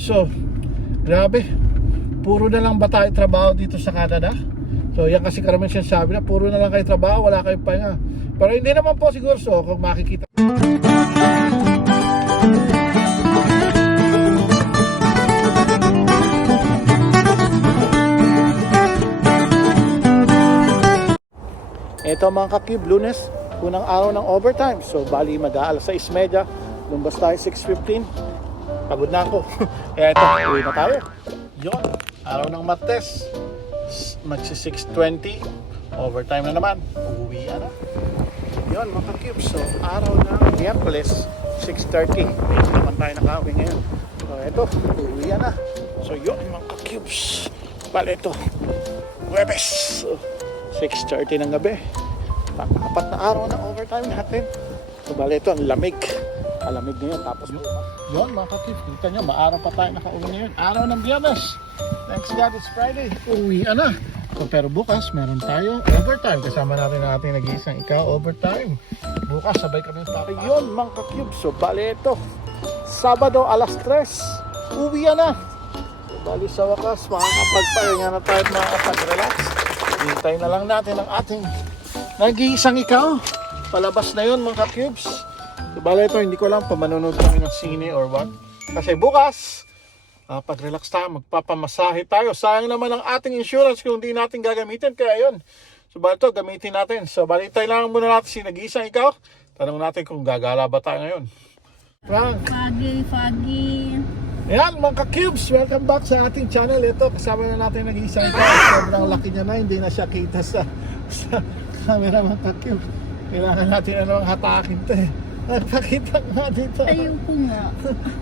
So, grabe. Puro na lang ba tayo trabaho dito sa Canada? So, yan kasi karamihan siya sabi na puro na lang kayo trabaho, wala kayong pahinga. Pero hindi naman po siguro so kung makikita. Ito mga kakib, lunes, unang araw ng overtime. So, bali mag-aalas 6.30, lumbas tayo 6.15. Pagod na ako. Kaya ito, uwi na tayo. Yun, araw ng Martes, magsi 6.20, overtime na naman. Uwi na. Yun mga kakib, so araw ng Miyerkules, 6.30. Medyo naman tayo nakauwi ngayon. So, ito, uwi na. So, yun mga kakibs. Bali ito, Webes. So, 6.30 ng gabi. Pang-apat na araw ng overtime natin. So, bali ito, ang lamig. Alamig ngayon. Tapos, yun mga kakif, kita nyo, maaraw pa tayo nakauwi ngayon. Araw ng Biyernes. Thanks God, it's Friday. Uwi na. So, pero bukas, meron tayo overtime. Kasama natin ang ating nag-iisang ikaw overtime. Bukas, sabay kami sa Yun, mga kakib. So, bali ito. Sabado, alas 3. Uwi na. So, bali sa wakas, makakapagpahinga na tayo at makakapag-relax. Hintay na lang natin ang ating nag-iisang ikaw. Palabas na yun mga ka-cubes. So, bala ito, hindi ko lang pa manonood kami ng sine or what. Kasi bukas, ah, pag-relax tayo, magpapamasahe tayo. Sayang naman ang ating insurance kung hindi natin gagamitin. Kaya yun. So bala ito, gamitin natin. So balitay lang muna natin si nag-iisang ikaw. Tanong natin kung gagala ba tayo ngayon. Frank. Foggy, foggy. Ayan mga ka-cubes, welcome back sa ating channel. Ito, kasama na natin nag-iisang ito. Sobrang laki niya na, hindi na siya kita sa, sa camera mga ka-cubes. Kailangan natin ano ang hatakin to eh. Nagpakita nga dito. Ayun ko nga.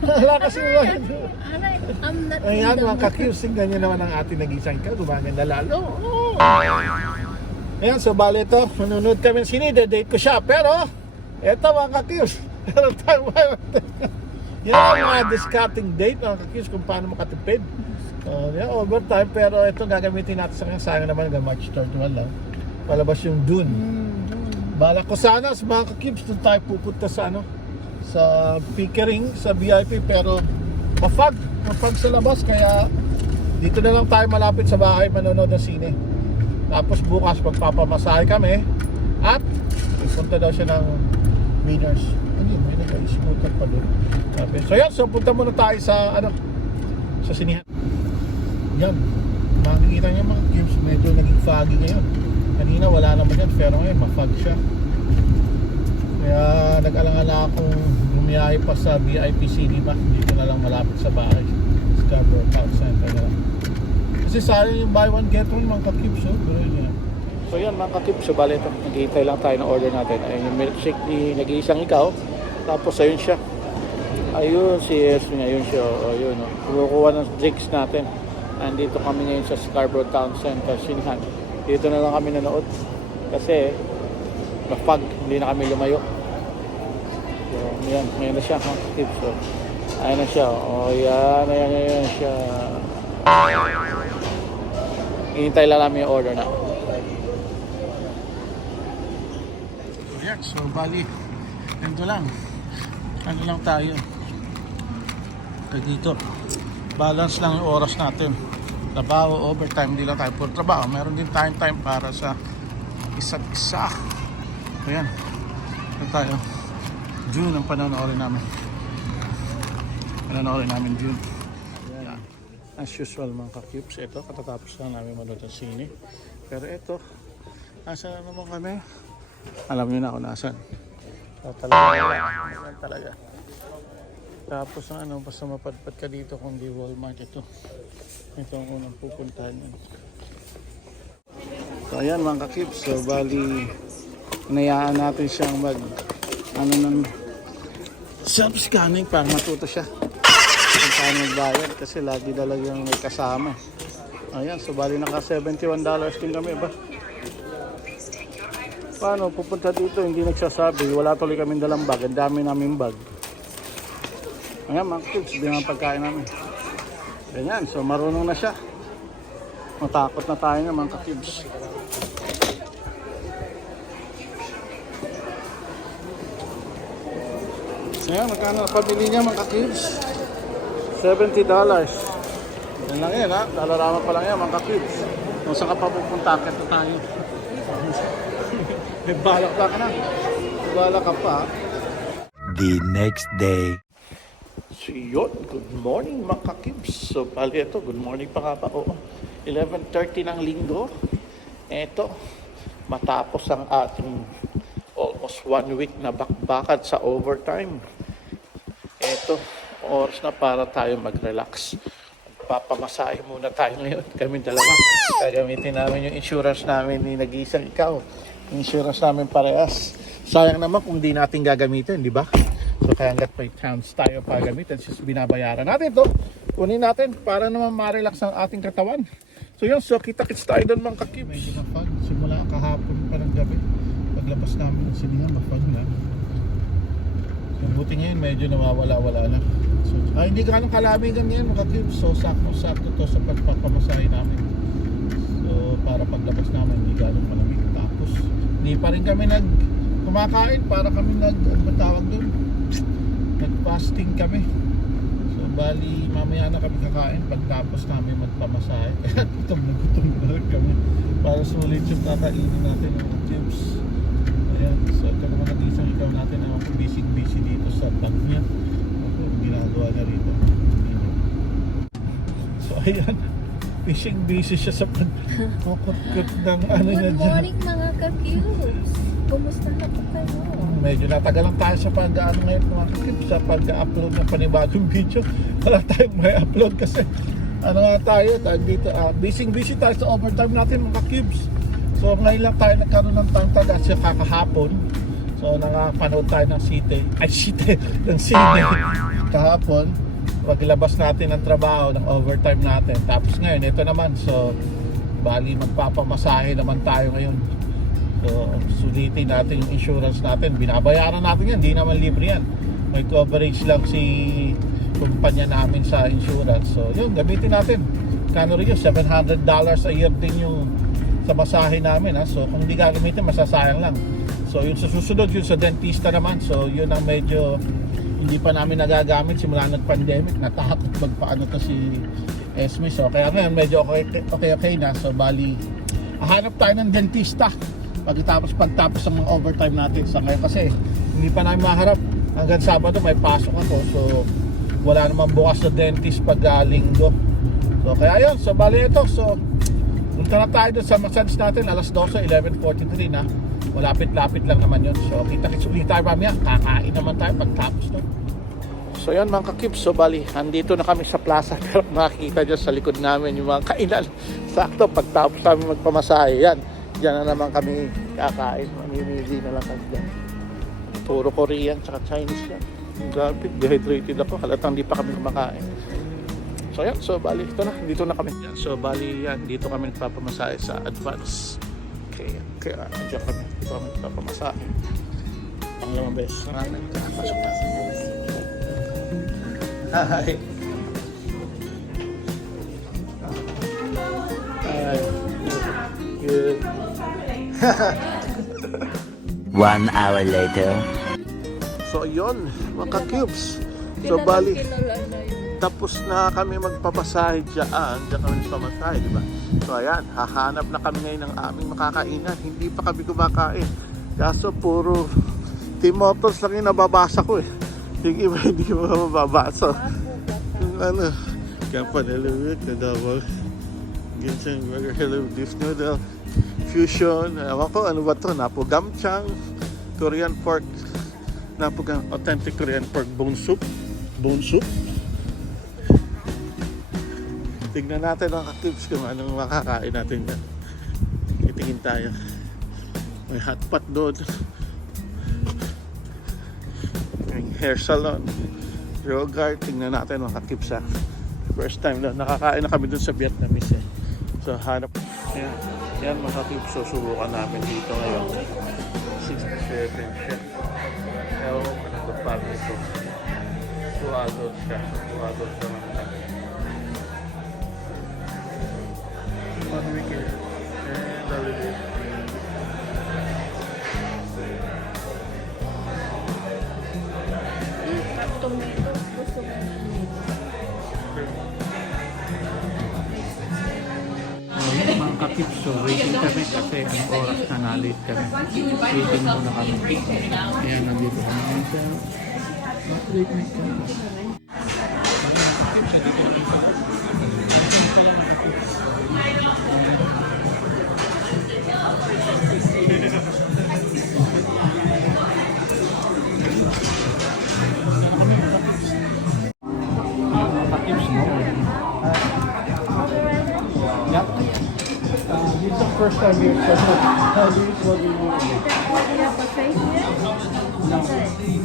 Wala kasi mo. Aray, I'm not Ayan mga tingnan nyo naman ang ating nag-iisang ito. Gumaganda lalo. Oo. Ayan, so bali ito, manunod kami ng sine, date ko siya. Pero, eto mga ka-cubes, meron tayong Yan ang mga discounting date mga ka-cubes kung paano makatipid. So, yeah, overtime, pero ito gagamitin natin sa kanya. Sayang naman hanggang March 31 lang. Palabas yung Dune. Balak ko sana sa mga ka-cubes doon tayo pupunta sa ano sa Pickering, sa VIP pero mafag, mafag sa labas kaya dito na lang tayo malapit sa bahay manonood ng sine. Tapos bukas magpapamasahe kami at pupunta daw siya ng Winners. Ano yun? May nag-scooter pa doon. So yan, so punta muna tayo sa ano sa sinihan. Yan. Makikita niyo mga cubes, medyo naging foggy ngayon. Kanina wala naman yan, pero ngayon mafog siya. Kaya nag-alala akong bumiyahe pa sa VIP City ba? Dito na lang malapit sa bahay. Scarborough Town Center na lang. Kasi sayang yung buy one get one mga kakibs oh. Pero yun yan. So yan mga kakibs, so bali ito. Naghihintay lang tayo ng order natin. Ayun yung milkshake ni nag-iisang ikaw. Tapos ayun siya. Ayun si Esme, ayun siya. Ayun oh. Kumukuha ng drinks natin. Andito kami ngayon sa Scarborough Town Center, Sinhan. Dito na lang kami nanood. Kasi mapag, hindi na kami lumayo. So, yan, ngayon na siya, mga tips. So, ayan na siya. O, yan, ayan, ayan siya. Hinintay lang namin yung order na. Yan, so bali, ganito lang. Ano lang tayo. Kaya dito, balance lang yung oras natin. Trabaho, overtime, hindi lang tayo puro trabaho. Meron din tayong time para sa isa't isa. Ayan. Ito tayo. June ang panonoorin namin. Panonoorin namin June. Ayan. As usual mga ka-cubes, ito katatapos lang namin manood ng sine. Pero ito, nasa na naman kami? Alam niyo na ako nasan. So, talaga, talaga. Tapos ano, basta mapadpad ka dito kung di Walmart ito. Ito ang unang pupuntahan yun. So ayan mga ka-cubes, so bali Inayaan natin siyang mag ano ng self-scanning para matuto siya kung paano magbayad kasi lagi talagang may kasama. Ayan, so bali naka 71 dollars din kami ba? Paano pupunta dito hindi nagsasabi, wala tuloy kaming dalang bag, ang dami naming bag. Ayan mga kids, hindi naman pagkain namin. Ganyan, so marunong na siya. Matakot na tayo nga mga kakibs. Ayan, magkano ang pabili niya mga ka-cubes? $70. Yan lang yan ha. Lalaraman pa lang yan mga kids. Kung saan ka pa pupunta, akit na tayo. May balak ka na. Balak ka pa. the next day. So yun, good morning mga kakibs. So bali ito, good morning pa nga ba? Oo. 11.30 ng linggo. Ito, matapos ang ating almost one week na bakbakan sa overtime. Ito, oras na para tayo mag-relax. Papamasahe muna tayo ngayon. Kami dalawa. Gagamitin namin yung insurance namin ni Nag-iisang ikaw. Insurance namin parehas. Sayang naman kung di natin gagamitin, di ba? So kaya hanggat may chance tayo pa gamitin, since binabayaran natin to, kunin natin para naman ma-relax ang ating katawan. So yun, so kita-kits tayo doon mga kakibs. Medyo simula kahapon pa ng gabi. Paglabas namin ng sinihan, ma-fog na. So buti ngayon, medyo nawawala-wala na. So, ah, hindi ka nang kalamigan ngayon mga kakibs. So sakto-sakto to sa pagpapamasahe namin. So para paglabas namin, hindi ganun malamig. Tapos, hindi pa rin kami nag kumakain para kami nag ano tawag doon nag-fasting kami. So, bali, mamaya na kami kakain pagtapos namin magpamasahe. Kaya gutom na gutom na kami. Para sulit yung kakainin natin yung chips. Ayan. So, ito naman nag-isang ikaw natin ang busy-busy dito sa bag niya. Ako, ginagawa na rito. So, ayan. Busy-busy siya sa pagkukot-kot ng ano niya Good dyan. morning mga ka-cubes. Kumusta na po kayo? Medyo natagal lang tayo sa pag ano ngayon mga kakip sa pag-upload ng panibagong video. Wala tayong may upload kasi ano nga tayo tayo dito uh, busy busy tayo sa overtime natin mga cubes. So ngayon lang tayo nagkaroon ng time taga siya kakahapon so nakapanood tayo ng site ay site ng site. Kahapon paglabas natin ng trabaho ng overtime natin. Tapos ngayon ito naman so bali magpapamasahe naman tayo ngayon So, sulitin natin yung insurance natin. Binabayaran natin yan, hindi naman libre yan. May coverage lang si kumpanya namin sa insurance. So, yun, gamitin natin. Kano rin yun? $700 a year din yung sa masahe namin. Ha? So, kung hindi gagamitin, masasayang lang. So, yun sa susunod, yun sa dentista naman. So, yun ang medyo hindi pa namin nagagamit simula nag-pandemic. Natakot magpaano to si Esme. So, kaya ngayon, medyo okay, okay, okay na. So, bali, hanap tayo ng dentista pagkatapos pagtapos ng mga overtime natin sa ngayon. Kasi hindi pa namin maharap. Hanggang Sabado may pasok ako. So wala namang bukas na dentist pag ah, linggo. So kaya yun. So bali ito. So punta na tayo doon sa massage natin. Alas 12 11.43 na. Malapit-lapit lang naman yun. So kita-kits ulit tayo mamaya. Kakain naman tayo pagtapos doon So yan mga kakip, so bali, andito na kami sa plaza. Pero makikita dyan sa likod namin yung mga kainan. Sakto, pagtapos namin magpamasahe, yan. Diyan na naman kami kakain, mamimili na lang kami dyan. Puro Korean, tsaka Chinese yan. Grabe, dehydrated ako, halatang di pa kami kumakain. So yan, so bali, ito na, dito na kami. Yan, so bali yan, dito kami nagpapamasahe sa advance. Kaya, kaya, dyan kami, dito kami nagpapamasahe. Ang lamang beses na namin, nakapasok na. Hi. Hi. Good. One hour later. So yun, mga cubes. So bali, tapos na kami magpamasahe dyan. Diyan kami magpamasahe, di ba? So ayan, hahanap na kami ngayon ng aming makakainan. Hindi pa kami kumakain. Kaso puro Team Motors lang yung nababasa ko eh. Yung iba hindi ko mababasa. Yung ano, Campanella with the double. Ginseng burger, hello beef noodle. Fusion, ewan ko ano ba to? Napo gamchang, Korean pork, napo gam- authentic Korean pork bone soup. Bone soup. Tignan natin ang tips kung anong makakain natin yan. Titingin tayo. May hot pot doon. May hair salon. Yogurt. Tingnan natin mga tips ha. First time na nakakain na kami doon sa Vietnamese eh. So hanap. Yan. Yan mga tips. Susubukan namin dito ngayon. 67 siya. Ewan ko kung ano ito. Two adult siya. Two adult siya so waiting kami kasi ang oras na na-late kami. Waiting muna kami. Ayan, nandito kami sa late night kami. Is first time here, how do you what do you do? We have buffet here. No.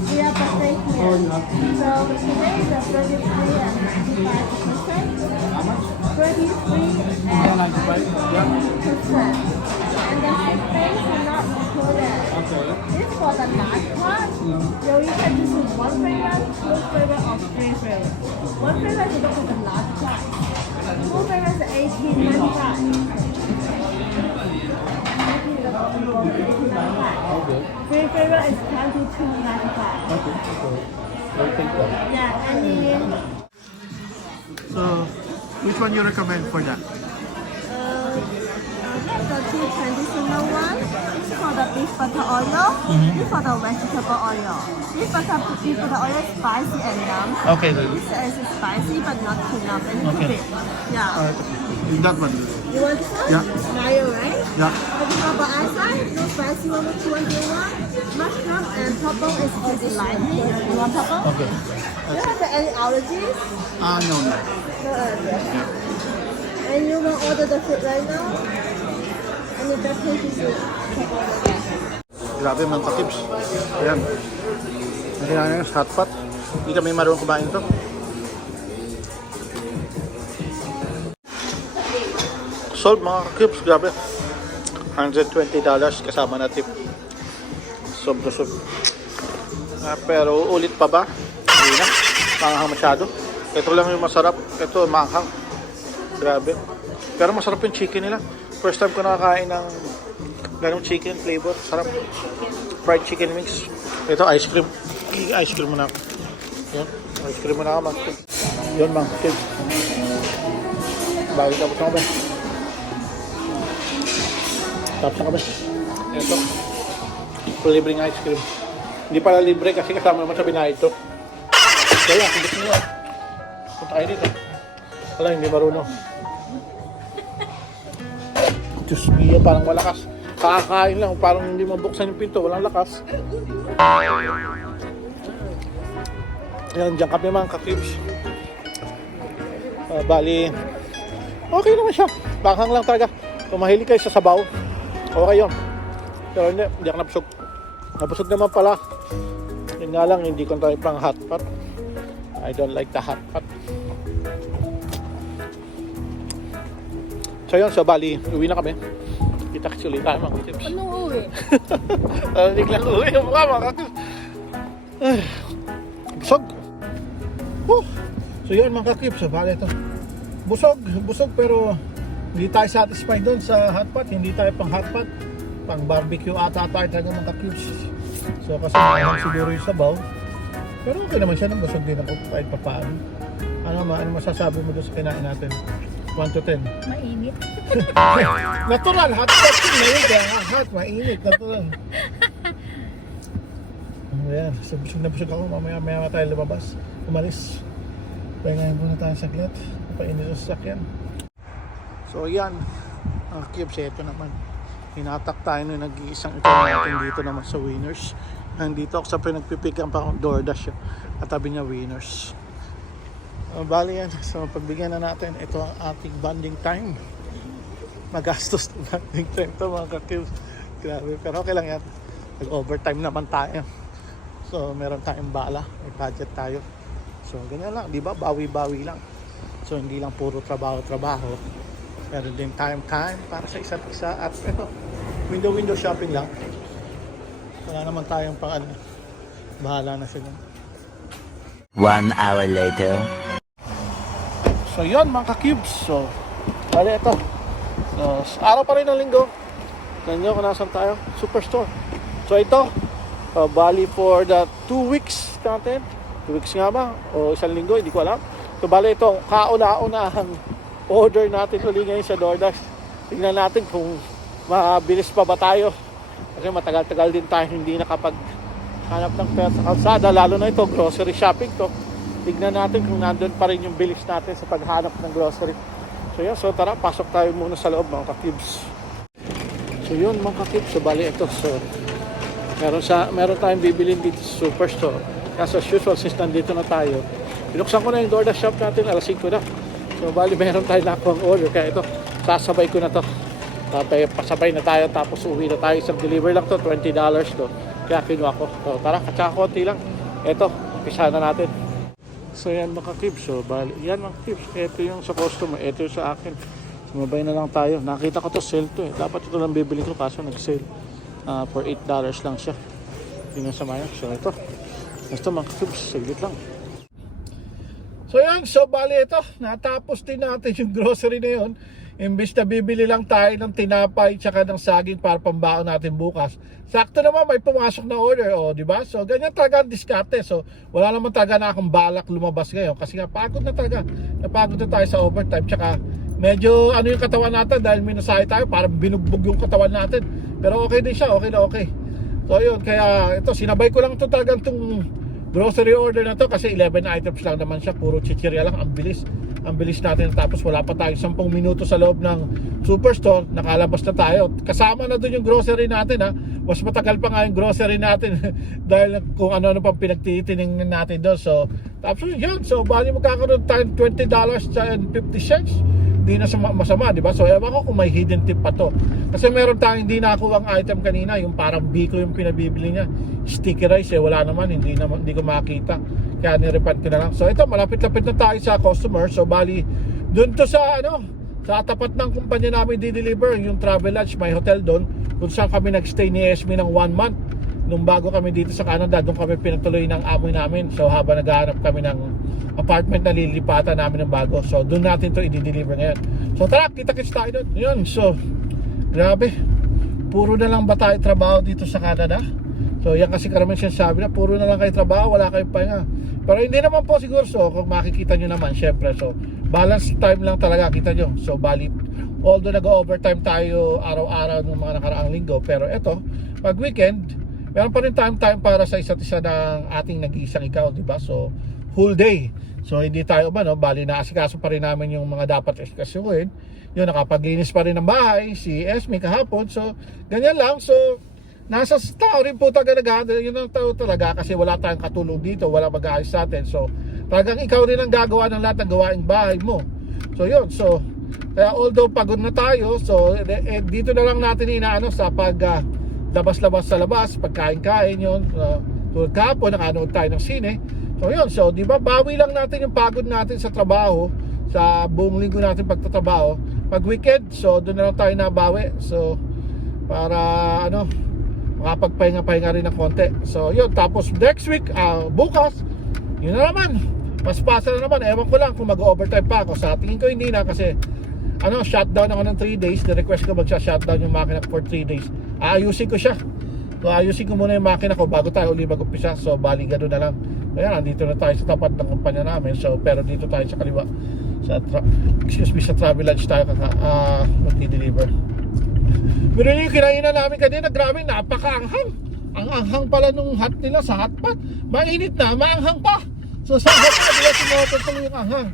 We have buffet here. Or not? So today the 33 and 95 percent. How much? 33 and 95? Yeah. percent. And the space is not included. Okay. This for the last part. So you can choose one flavor, two flavor, or three flavor. One flavor is for the last price. Two flavors is 18.95. Okay. Flavor is 22.95. Okay. So, we'll take that. Yeah, and the So, which one you recommend for that? Uh, that's the two traditional one. This for the beef butter oil. This for the vegetable oil. Beef butter beef butter oil is spicy and yum. Okay, then. This is spicy but not too yum. And Okay. okay. Yeah. that one. You want this one? Yeah. Mayo, right? Yeah. Okay, the outside, no spicy one. Which one do you want? Mushroom and purple is just lightly. You want purple? Okay. Do you have any allergies? Ah, no, no. No allergies. And you will order the food right now? And if that tastes good, check order that. Grabe mga kakibs. Ayan. Ang kailangan yung hot pot. Hindi kami marunong kumain to. Sold mga kakibs. Grabe. $120 kasama na tip. Sob sob. Ah, pero ulit pa ba? Hindi na. Manghang masyado. Ito lang yung masarap. Ito manghang. Grabe. Pero masarap yung chicken nila. First time ko nakakain ng ganong chicken flavor. Sarap. Fried chicken mix. Ito ice cream. Ice cream muna ako. Yan. Ice cream muna ako kid. Yun mga kid. Bagay tapos ako ba? Tapos ako ba? Ito. Libreng ice cream. Hindi pala libre kasi kasama naman sa binayad to. Kaya, kung gusto nyo, punta kayo dito. Wala, hindi marunong. Diyos mio, parang malakas. Kakakain lang, parang hindi mabuksan yung pinto, walang lakas. Yan, dyan kami mga kakibs. Ah, bali, okay naman siya. Bakang lang talaga. Kung mahilig kayo sa sabaw, okay yun. Pero hindi, hindi ako nabusog. Nabusog naman pala. Yun nga lang, hindi ko tayo pang hot pot. I don't like the hot pot. So yun, so bali, uwi na kami. Kita kasi ulit tayo mga tips. Anong uwi? Uh, biglang uwi yung mukha mga. Ay, busog. Whew. So yun mga kakibs, so bali ito. Busog, busog pero hindi tayo satisfied doon sa hotpot. Hindi tayo pang hotpot. Pang barbecue ata tayo talaga mga kakibs. So kasi mahal siguro yung sabaw. Pero okay naman siya, nang busog din ako kahit pa paano. Ano, ma, ano masasabi mo doon sa kinain natin? 1 to 10. Mainit. Natural, hot pot yun na yun. Kaya nga, hot, mainit, natural. Ayan, so busog na busog ako. Mamaya maya tayo lumabas. Umalis. Pahingayin muna tayo saglit. Painit sa sasakyan. So yan, ang cubes, ito naman. Hinatak tayo nung nag-iisang ito natin dito naman sa Winners. Nandito ako sa pinagpipick ang pang DoorDash. yun. At tabi niya Winners. Uh, bali yan. So pagbigyan na natin, ito ang ating bonding time. Magastos na bonding time to mga kakil. Grabe. Pero okay lang yan. Nag-overtime naman tayo. So meron tayong bala. May budget tayo. So ganyan lang. Di ba? Bawi-bawi lang. So hindi lang puro trabaho-trabaho. Meron din time-time para sa isa't isa. At ito, window-window shopping lang. Wala naman tayong pang ano. Bahala na sila. One hour later. So yun mga ka-cubes. So, bali ito. So, araw pa rin ng linggo. Nyo kung nasan tayo. Superstore. So ito, uh, bali for the two weeks natin. Two weeks nga ba? O isang linggo, hindi ko alam. So bali ito, kauna-unahang order natin uli ngayon sa DoorDash. tingnan natin kung mabilis pa ba tayo. Kasi matagal-tagal din tayo hindi nakapag hanap ng pera sa kalsada, lalo na ito, grocery shopping to. Tignan natin kung nandun pa rin yung bilis natin sa paghanap ng grocery. So yan, so tara, pasok tayo muna sa loob mga kakibs. So yun mga kakibs, so bali ito. So meron, sa, meron tayong bibilin dito sa superstore. Kaso as usual, since nandito na tayo, binuksan ko na yung DoorDash shop natin, alas 5 na. So bali meron tayo na akong order, kaya ito, sasabay ko na to. Tapos pasabay na tayo, tapos uwi na tayo. Isang deliver lang to, $20 to. Kaya kinuha ko. So tara, katsaka konti lang. Ito, umpisa na natin. So yan mga kibs, so bali, yan mga kibs, ito yung sa customer, ito yung sa akin. Sumabay na lang tayo. Nakita ko to sale to eh. Dapat ito lang bibili ko kaso nag-sale. Ah, for $8 lang siya. Hindi na sa mayo. So ito. Basta mga kibs, saglit lang. So yan, so bali ito, natapos din natin yung grocery na yun. Imbis na bibili lang tayo ng tinapay tsaka ng saging para pambaon natin bukas. Sakto naman may pumasok na order, oh, di ba? So ganyan talaga ang diskarte. So wala naman talaga na akong balak lumabas ngayon kasi nga pagod na talaga. Napagod na tayo sa overtime tsaka medyo ano yung katawan natin dahil minasahe tayo parang binugbog yung katawan natin. Pero okay din siya, okay na okay. So yun, kaya ito sinabay ko lang ito talagang itong grocery order na to kasi 11 items lang naman siya puro chichirya lang. Ang bilis ang bilis natin. Tapos wala pa tayo 10 minuto sa loob ng superstore. Nakalabas na tayo. Kasama na dun yung grocery natin ha? Mas matagal pa nga yung grocery natin dahil kung ano-ano pang pinagtitiningnan natin doon so tapos yun. So bali magkakaroon tayo ng 20 dollars and 50 cents di na sama- masama, di ba? So, ewan ko kung may hidden tip pa to. Kasi meron tayong hindi nakuha ang item kanina, yung parang biko yung pinabibili niya. Sticky rice, eh, wala naman, hindi, naman, hindi ko makita. Kaya nirepant ko na lang. So, ito, malapit-lapit na tayo sa customer. So, bali, dun to sa, ano, sa tapat ng kumpanya namin di-deliver, yung Travel Lodge, may hotel doon, kung saan kami nagstay ni Esme ng one month. Nung bago kami dito sa Canada, doon kami pinatuloy ng amoy namin. So, habang naghahanap kami ng apartment na lilipatan namin ng bago. So, doon natin to i-deliver ngayon. So, tara, kita-kits tayo doon. Yun, so, grabe. Puro na lang ba tayo trabaho dito sa Canada? So, yan kasi karamihan sinasabi na, puro na lang kayo trabaho, wala kayong pahinga. Pero hindi naman po siguro, so, kung makikita nyo naman, syempre, so, balance time lang talaga, kita nyo. So, bali, although nag-overtime tayo araw-araw ng mga nakaraang linggo, pero eto, pag weekend, meron pa rin time-time para sa isa't isa ng ating nag-iisang ikaw, di ba? So, whole day. So, hindi tayo ba, no? Bali, naasikaso pa rin namin yung mga dapat asikasuhin. Yun, nakapaglinis pa rin ng bahay, si Esme kahapon. So, ganyan lang. So, nasa tao rin po talaga nag Yun ang tao talaga kasi wala tayong katulong dito, wala mag-aayos sa atin. So, talagang ikaw rin ang gagawa ng lahat ng gawaing bahay mo. So, yun. So, kaya although pagod na tayo, so, eh, dito na lang natin inaano sa pag ah, labas-labas sa labas, pagkain-kain yun. Uh, tulad kahapon, nakanood tayo ng sine. So yun, so di ba bawi lang natin yung pagod natin sa trabaho, sa buong linggo natin pagtatrabaho. Pag weekend, so doon na lang tayo nabawi. So para ano, makapagpahinga-pahinga rin ng konti. So yun, tapos next week, ah, bukas, yun na naman. Paspasa na naman, ewan ko lang kung mag-overtime pa ako. Sa tingin ko hindi na kasi ano, shutdown ako ng 3 days. The-request ko magsha-shutdown yung makina for 3 days. Aayusin ko siya. So, ayusin ko muna yung makina ko bago tayo uli mag-umpisa. So, bali gano'n na lang. Kaya nandito na tayo sa tapat ng kumpanya namin. So, pero dito tayo sa kaliwa. Sa tra- excuse me, sa travel lodge tayo kaka uh, magdi-deliver. Pero yung kinainan namin kanina, grabe, napakaanghang. Ang anghang pala nung hot nila sa hotpot. Mainit na, maanghang pa. So, sa hotpot, nila sumototong yung anghang.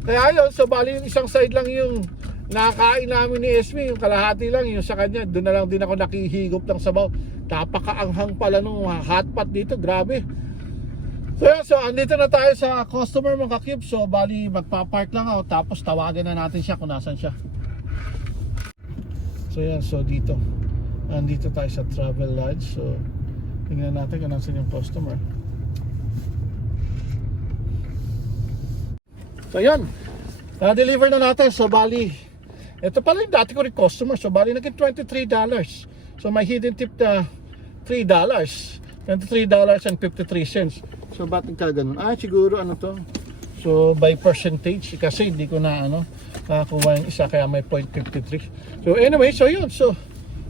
Kaya yun, so bali yung isang side lang yung nakakain namin ni Esme, yung kalahati lang, yung sa kanya, doon na lang din ako nakihigop ng sabaw. Napakaanghang pala nung hotpot dito, grabe. So yun, so andito na tayo sa customer mga kakib. So bali magpa-park lang ako tapos tawagan na natin siya kung nasan siya. So yan, so dito. Andito tayo sa Travel Lodge. So tingnan natin kung nasan yung customer. So yan. Na-deliver na natin. So bali, ito pala yung dati ko rin customer. So bali naging $23. So may hidden tip na $3. $23.53. So ba't nagkaganon? Ah, siguro ano to? So by percentage kasi hindi ko na ano nakakuha yung isa kaya may 0.53. So anyway, so yun. So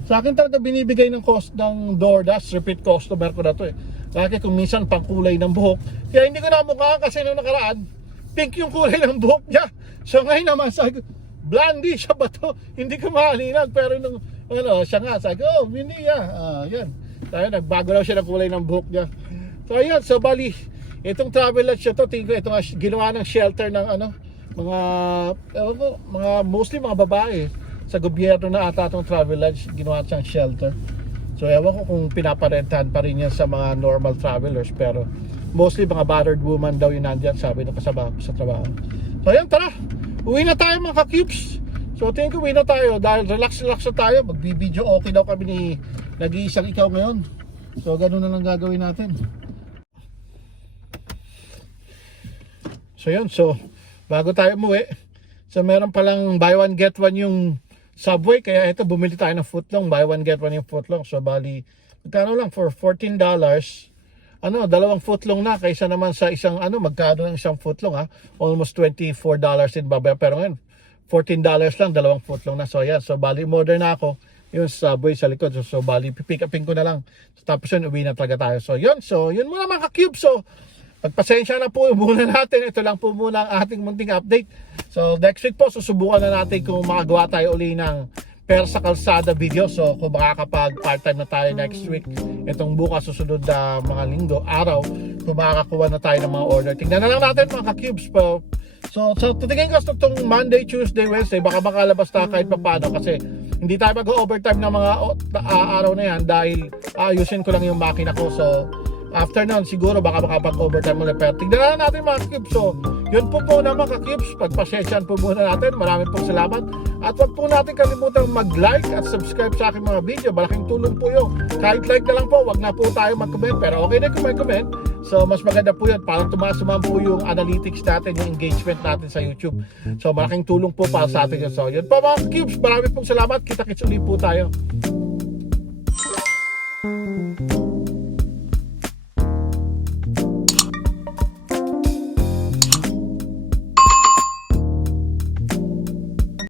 sa akin talaga binibigay ng cost ng DoorDash, repeat customer ko na to eh. Lagi kung minsan pang kulay ng buhok. Kaya hindi ko na mukha kasi nung nakaraan, pink yung kulay ng buhok niya. So ngayon naman sabi ko, Blandy siya ba to? Hindi ka maalinan. Pero nung, ano, siya nga, sabi ko, oh, hindi ah. Ah, yan. Tayo, nagbago lang siya ng kulay ng buhok niya. So, ayan, so bali, itong travel lodge to, tingin ko, ito nga, ginawa ng shelter ng ano, mga, ewan ko, mga, mostly mga babae. Sa gobyerno na ata itong travel lodge, ginawa siyang shelter. So ewan ko kung pinaparentahan pa rin yan sa mga normal travelers pero mostly mga battered woman daw yung nandyan sabi ng kasama ko sa trabaho. So ayan tara, uwi na tayo mga ka-cubes. So tingin ko uwi na tayo dahil relax-relax na tayo. Magbibideo okay daw kami ni nag-iisang ikaw ngayon. So ganun na lang gagawin natin. So yun, so bago tayo umuwi, so meron palang buy one get one yung Subway, kaya ito bumili tayo ng footlong, buy one get one yung footlong. So bali, magkano lang for $14 ano, dalawang footlong na kaysa naman sa isang ano, magkano lang isang footlong ha? Almost $24 din babaya. Pero ngayon, $14 lang, dalawang footlong na. So yan, so bali modern na ako yung subway sa likod. So, so bali, pipick upin ko na lang. Tapos yun, uwi na talaga tayo. So yun, so yun muna mga ka-cube. So, Pagpasensya na po muna natin. Ito lang po muna ang ating munting update. So next week po susubukan na natin kung makagawa tayo uli ng per sa kalsada video. So kung makakapag part-time na tayo next week, itong bukas susunod na mga linggo, araw, kung makakakuha na tayo ng mga order. Tingnan na lang natin mga ka-cubes po. So, so titingin ko sa itong Monday, Tuesday, Wednesday, baka makalabas na kahit pa paano kasi hindi tayo mag-overtime ng mga araw na yan dahil ayusin ko lang yung makina ko. So, after nun, siguro baka makapag-overtime ulit. Pero tignan na natin mga cubes. So, yun po po naman ka-cubes. Pagpasensyahan po muna natin. Maraming pong salamat. At wag po natin kalimutan mag-like at subscribe sa aking mga video. Malaking tulong po yun. Kahit like na lang po, wag na po tayo mag-comment. Pero okay na kung may comment. So, mas maganda po yun. Parang tumaas naman po yung analytics natin, yung engagement natin sa YouTube. So, malaking tulong po para sa atin yun. So, yun po mga cubes. Maraming pong salamat. Kita-kits ulit po tayo.